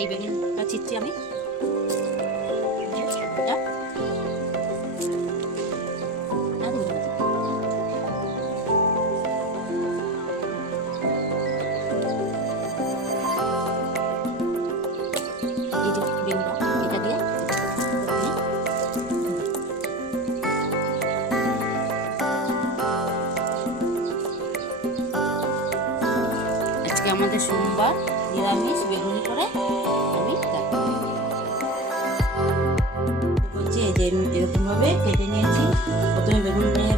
এই বেগুনটা চিচ্ছি আমি। আজকে সোমবার নিরামিষ বেগুনি করে আমি এই যে এরকমভাবে কেটে নিয়েছি। প্রথমে বেগুন নিয়ে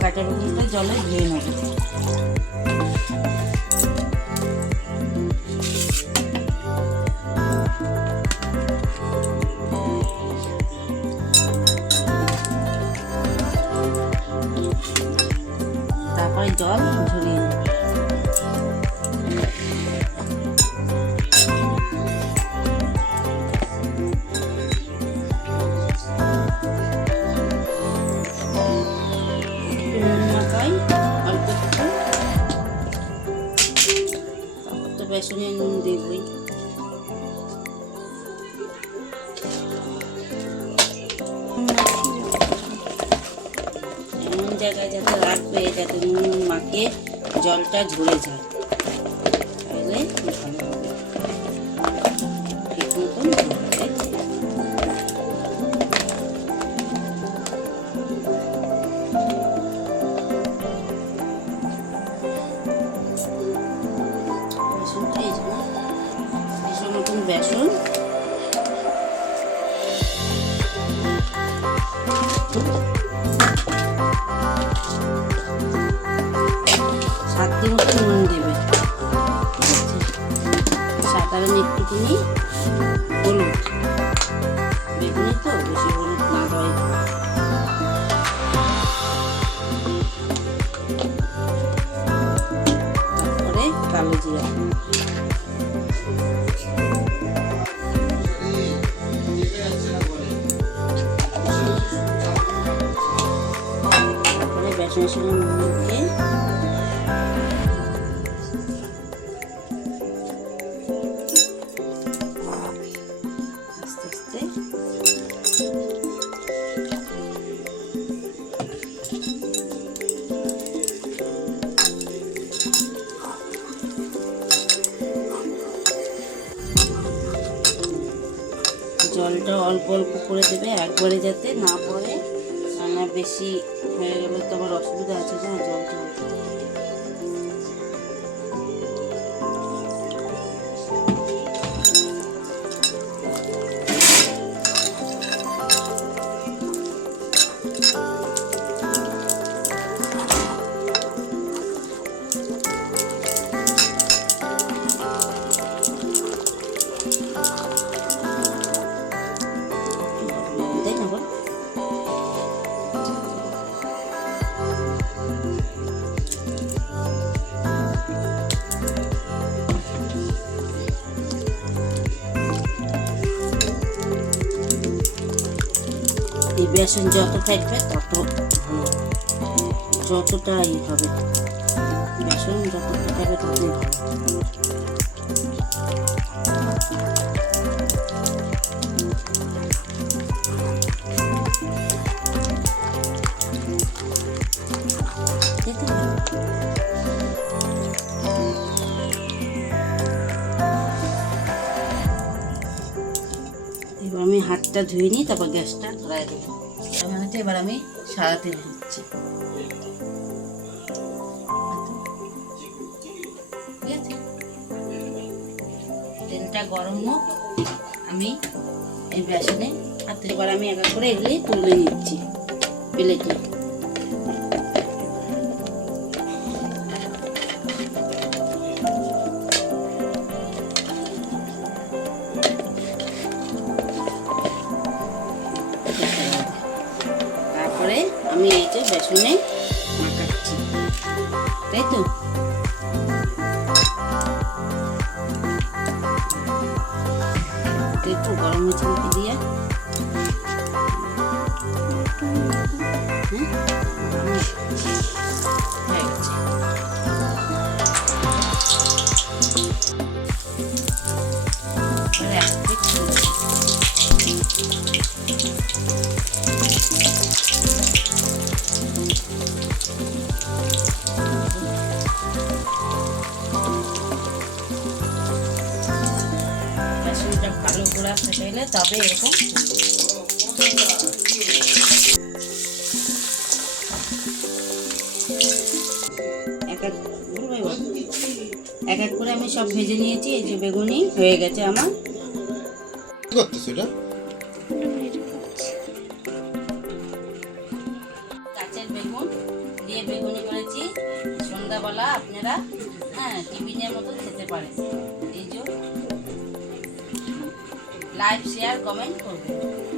কাটা বেগুনটা জলে ধুয়ে নেব। তারপরে জল ঝরিয়ে বেসনে নুন দিবই এমন জায়গায় যাতে রাখবে যাতে নুন মাখে জলটা ঝরে যায়। বেসন সাত মতো নুন দেবে। সাধারণ একটুখানি হলুদ। বেগুনি তো বেশি হলুদ না হয় জলটা অল্প অল্প করে দেবে একবারে যাতে না পড়ে। বেশি হয়ে গেলে তো আমার অসুবিধা আছে না জল অল্প বেসন যত থাকবে তত ভালো যতটাই হবে। বেসন যত থাকবে ততই ভালো আমি হাতটা ধুয়ে নিই, তারপর গ্যাসটা ধরাই দেবো। তো এবার আমি সাদা তেল দিচ্ছি। ঠিক আছে? তেলটা গরম হোক, আমি এই বেসনে হাতে এবার আমি একা করে এগুলি তুলে নিচ্ছি প্লেটে adesso né aspetta betul tu vuoi mettere un pd Thank. হয়ে গেছে। এবারে এক হলে তবে এরকম এক এক করে আমি সব ভেজে নিয়েছি এই যে বেগুনি হয়ে গেছে আমার। কাঁচের বেগুন দিয়ে বেগুনি করেছি। সন্ধ্যাবেলা আপনারা হ্যাঁ টিফিনের মতো খেতে পারেন। এই যে লাইক শেয়ার কমেন্ট করবেন